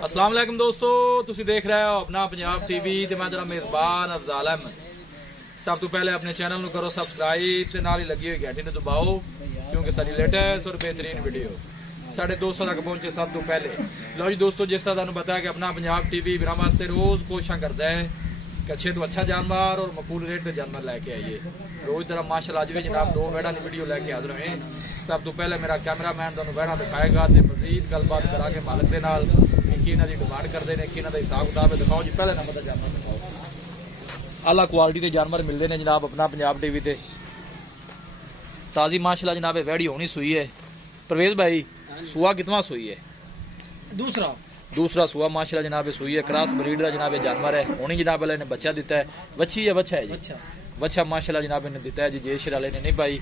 अस्सलाम वालेकुम दोस्तों, तुसी देख रहे हो अपना पंजाब टीवी ते मैं जरा मेज़बान अफजाल अहमद। सब तो पहले अपने चैनल को करो सब्सक्राइब ते नाल ही लगी हुई घंटी नूं दबाओ क्योंकि साडी लेटेस्ट और बेहतरीन वीडियो 250 तक पहुंचे सब तो पहले। लो जी दोस्तों, जिस तरह तुहानूं पता है कि अपना पंजाब टीवी बिना वास्ते रोज़ कोशिश करता है कि अच्छे तो अच्छा जानवर और मकबूल रेट पे जानवर लैके आइए। रोज़ तरह माशाल्लाह अज भी जनाब 2 वेड़ा की वीडियो लैके हाजिर हुए। सब तो पहले मेरा कैमरामैन तुहानूं वेड़ा दिखाएगा तो मजीद गलबात करा के मालिक के नाल कि इन्हां दी डिमांड करते हैं, कि इन्हां दा हिसाब किताब दिखाओ जी। पहले नंबर का जानवर दिखाओ। आला क्वालिटी के जानवर मिलते हैं जनाब अपना पंजाब टीवी ते। ताज़ी माशाल्लाह जनाब वैड़ी होनी सुई है। परवेज भाई सुआ कितना सुई है? दूसरा सुआ माशाल्लाह जनाब सुई है। क्रॉस ब्रीड का जनाब जानवर है। होनी जनाब ने बच्चा दिता है। बच्ची है बच्चा है जी? बच्चा माशाल्लाह जनाब ने दिता है जी। जेशर वाले ने नहीं पाई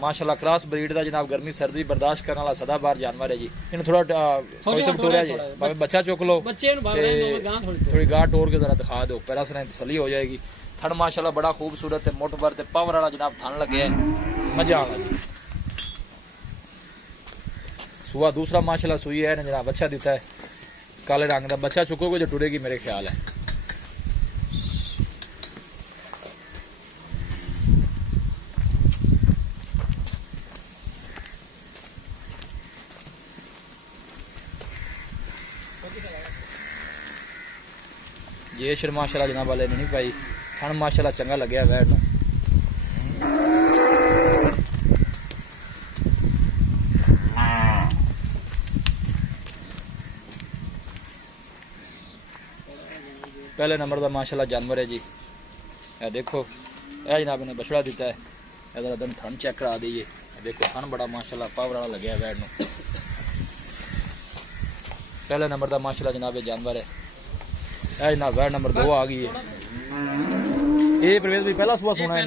माशाल्लाह। क्रॉस ब्रीड का जनाब गर्मी सर्दी बर्दाश्त करने वाला सदाबार जानवर है जी। इन्हें थोड़ा टोरिया जी, भावे बच्चा चुक लो, थोड़ी गांठ टोर के जरा दिखा दो, पैरा सुना तसली हो जाएगी। थन माशाल्लाह बड़ा खूबसूरत है, मोटबर ते पावर वाला जनाब थन लगे है, मजा आना जी। सुआ दूसरा माशाल्लाह सुई है जनाब, बच्चा दिता है काले रंग का। बच्चा चुकोगे जो टुरेगी मेरे ख्याल है। जेशर माशाल्लाह जनाब वाले ने नहीं पाई। थन माशाल्लाह चंगा लग्या वैर नूं। पहले नंबर का माशाल्लाह जानवर है जी। ये देखो यह जनाब ने बछड़ा दिता है। इधर दिन थन चेक करा दीजिए। देखो थन बड़ा माशाल्लाह पावर वाला लग्या वैर नूं। पहले नंबर का माशाल्लाह जनाब ये जानवर है। यह जनाब वैर नंबर 2 आ गई है। ये प्रवेश भाई पहला सुबह सुना है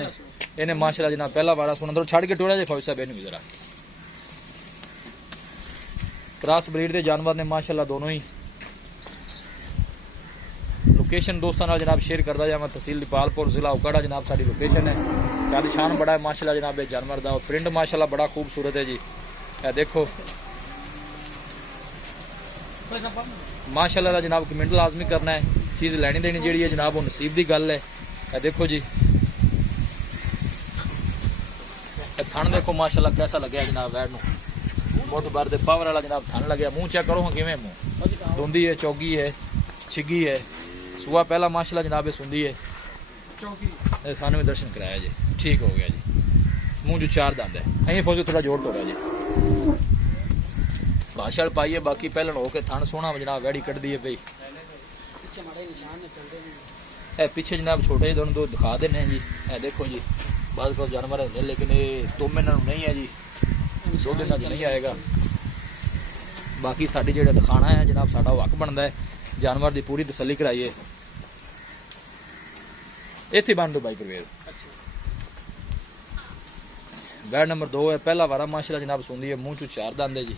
इन्हें माशाल्लाह जनाब पहला वारा सुना। तो छड़ के टोड़ा जी फौज साहब इन जरा। क्रॉस ब्रीड के जानवर ने माशाल्लाह दोनों ही। लोकेशन दोस्तों नाल जनाब शेयर करता जावां। तहसील दीपालपुर जिला उकाड़ा जनाब साडी लोकेशन है। शान बड़ा है माशाल्लाह जनाब ये जानवर दा। प्रिंट माशाल्लाह बड़ा खूबसूरत है जी। यह देखो माशाल्लाह जनाब कमेंट लाजमी करना है। चीज़ लैनी देनी जी है जनाब वो नसीब की गल है। यह देखो जी थन देखो माशाल्लाह कैसा लगे जनाब वैर नूं। मुठ भर दे पावर वाला जनाब थन लगे। मुंह चेक करो हाँ किवें मुंह धुंदी है, चौगी है, छिगी है। सुआ पहला माशाल्लाह जनाब सुंदी है। सानू भी दर्शन कराया जी, ठीक हो गया जी। मुंह जो 4 दंद है। अं फौज थोड़ा जोर तोड़ा जी। भाषा पाई है बाकी पहलन होके थन सोहना जनाब वैड़ी कट दी है पई। पीछे जनाब छोटे जी दोनों दो दिखा देने हैं जी। ए देखो जी बस को जानवर है लेकिन ये 2 महीनों नहीं है जी, 2 दिन नहीं आएगा। बाकी साडी जेड़ा दिखाना है जनाब साडा हक बनता है। जानवर की पूरी तसली कराइए। इत्थे बन दो भाई परवेज। वैड़ नंबर 2 है। पहला वारा माशाल्लाह जनाब सुंदी है। मुंह चो 4 दंद है जी।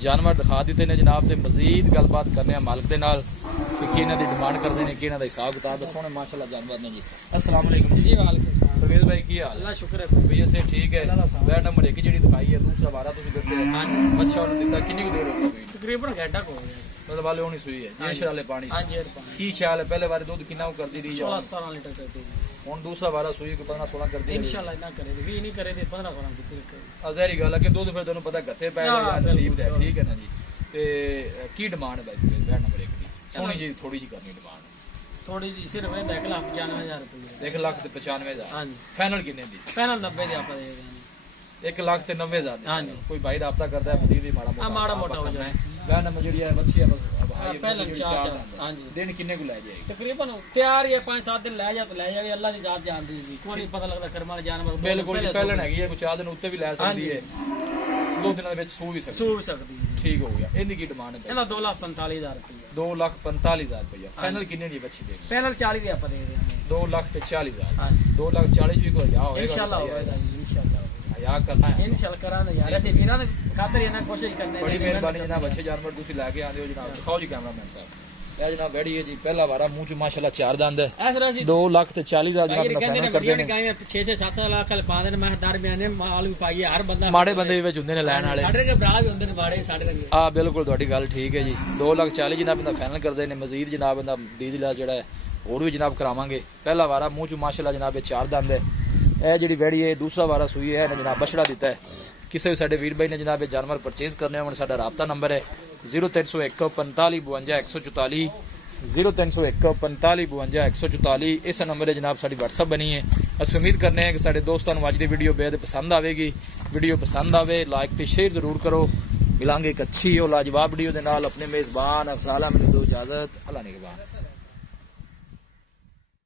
जानवर दिखा दिते ने जनाब ते मजीद गलबात करने मालिक के नाल कि इन्हां दी डिमांड करते हैं कि इन्हां दा हिसाब किताब दसो ने। माशाल्लाह जानवर ने जी। अस्सलाम वालेकुम जी। वालेकुम सलाम। परवेज भाई की हाल? अल्लाह शुक्र है भैया से ठीक है। वैड़ नंबर 1 जी दिखाई है। दूसरा वारा तुसीं दस्सिया हां अच्छा उन्होंने दिता कितनी देर हो गई सुई? तकरीबन घंटा को हो गया। मतलब वाले होनी सुई है जेशर वाले पानी। हां जी की ख्याल है पहले बारे दूध कितना करदी रही? 16-17 लीटर करदी है। हुन दूसरा वारा सुई को 15-16 कर दी इंशाल्लाह। ना करे 20 नहीं करे 15-16 की अजहरी गल है कि दूध फिर तुहानू पता गत्ते पै या नसीब है। ठीक है ना जी। ते की डिमांड है भाई वैड़ नंबर 1 की? सोनी जी थोड़ी जी करनी डिमांड थोड़ी जी सिर्फ 1,95,000 रुपये। 1,95,000 हाँ जी। फाइनल कितने दी? फाइनल 90 दी आप दे देंगे। 1,90,000 हाँ जी। कोई भाई राब्ता करता है मजीद भी माड़ा मोटा हो जाए। वैड़ नंबर जी है बच्ची है पहले 4 हाँ जी। दिन किन्ने को लै जाएगी? तकरीबन तैयार है 5-7 दिन लै जा तो लै जाए। अल्लाह की जात जानती है कोई नहीं पता लगता कर्मा जानवर बिल्कुल पहले हैगी है। 4 दिन उत्ते भी लै सकती है। 2 दिनों में सू भी सकती है। ठीक हो गया। इनकी की डिमांड है? 2,45,000 रुपये। 2,45,000 रुपया। फाइनल कितने दी बच्ची देगी? फाइनल 40 दी आप दे देंगे। 2,40,000 2,40,000 जी को होगा इंशाल्लाह होगा इंशाल्लाह। या करना है इंशाल्लाह कराना यार ऐसे वीरां ने खातिर इना कोशिश करने। बड़ी मेहरबानी जनाब। अच्छे जानवर तुसी लेके आंदे हो जनाब। दिखाओ जी कैमरामैन साहब। ਇਹ ਜਨਾਬ ਵੈੜੀ ਹੈ ਜੀ ਪਹਿਲਾ ਵਾਰਾ ਮੂੰਹ ਚ ਮਾਸ਼ਾਅੱਲਾ ਚਾਰ ਦੰਦ ਹੈ ਐਸ ਰਾਸੀ 2,40,000 ਜਨਾਬ ਦਾ ਕਹਿੰਦੇ ਨੇ ਫਾਈਨਲ ਕਰਦੇ ਨੇ 6-7 ਲੱਖ ਪਾਉਂਦੇ ਨੇ ਮੈਂ ਦਰਮਿਆਨੇ ਮਾਲ ਵੀ ਪਾਈਏ ਹਰ ਬੰਦਾ ਮਾੜੇ ਬੰਦੇ ਵੀ ਵਿੱਚ ਹੁੰਦੇ ਨੇ ਲੈਣ ਵਾਲੇ ਸਾਡੇ ਕੇ ਭਰਾ ਵੀ ਹੁੰਦੇ ਨੇ ਮਾੜੇ ਸਾਡੇ ਨਾਲ ਆ ਬਿਲਕੁਲ ਤੁਹਾਡੀ ਗੱਲ ਠੀਕ ਹੈ ਜੀ 2,40,000 ਜਨਾਬ ਦਾ ਫਾਈਨਲ ਕਰਦੇ ਨੇ ਮਜ਼ੀਦ ਜਨਾਬ ਦਾ ਡੀਜ਼ਲ ਜਿਹੜਾ ਹੈ ਹੋਰ ਵੀ ਜਨਾਬ ਕਰਾਵਾਂਗੇ ਪਹਿਲਾ ਵਾਰਾ ਮੂੰਹ ਚ ਮਾਸ਼ਾਅੱਲਾ ਜਨਾਬ ਇਹ ਚਾਰ ਦੰਦ ਹੈ ਇਹ ਜਿਹੜੀ ਵੈੜੀ ਹੈ ਦੂਸਰਾ ਵਾਰਾ ਸੂਈ ਹੈ ਇਹਨੇ ਜਨਾਬ ਬਛੜਾ ਦਿੱਤਾ ਹੈ ਕਿਸੇ ਵੀ ਸਾਡੇ ਵੀਰ ਭਾਈ ਨੇ ਜਨਾਬ ਇਹ ਜਾਨਵਰ ਪਰਚੇਜ਼ ਕਰਨੇ ਹੋਣ ਸਾਡਾ ਰਾਬਤਾ ਨੰਬਰ ਹੈ 0301 45 52 144 0301 45 52 144 ਇਸ ਨੰਬਰ ਤੇ ਜਨਾਬ ਸਾਡੀ WhatsApp ਬਣੀ ਹੈ ਅਸੀਂ ਉਮੀਦ ਕਰਨੇ ਹਾਂ ਕਿ ਸਾਡੇ ਦੋਸਤਾਂ ਨੂੰ ਅੱਜ ਦੀ ਵੀਡੀਓ ਬੇहद ਪਸੰਦ ਆਵੇਗੀ ਵੀਡੀਓ ਪਸੰਦ ਆਵੇ ਲਾਈਕ ਤੇ ਸ਼ੇਅਰ ਜ਼ਰੂਰ ਕਰੋ ਮਿਲਾਂਗੇ ਇੱਕ ਅੱਛੀ और लाजवाब वीडियो ਦੇ ਨਾਲ ਆਪਣੇ ਮੇਜ਼ਬਾਨ ਅਫਜ਼ਾਲ ਅਹਿਮਦ ਨੂੰ ਇਜਾਜ਼ਤ ਅੱਲਾ ਨਿਗਹਿਬਾਨ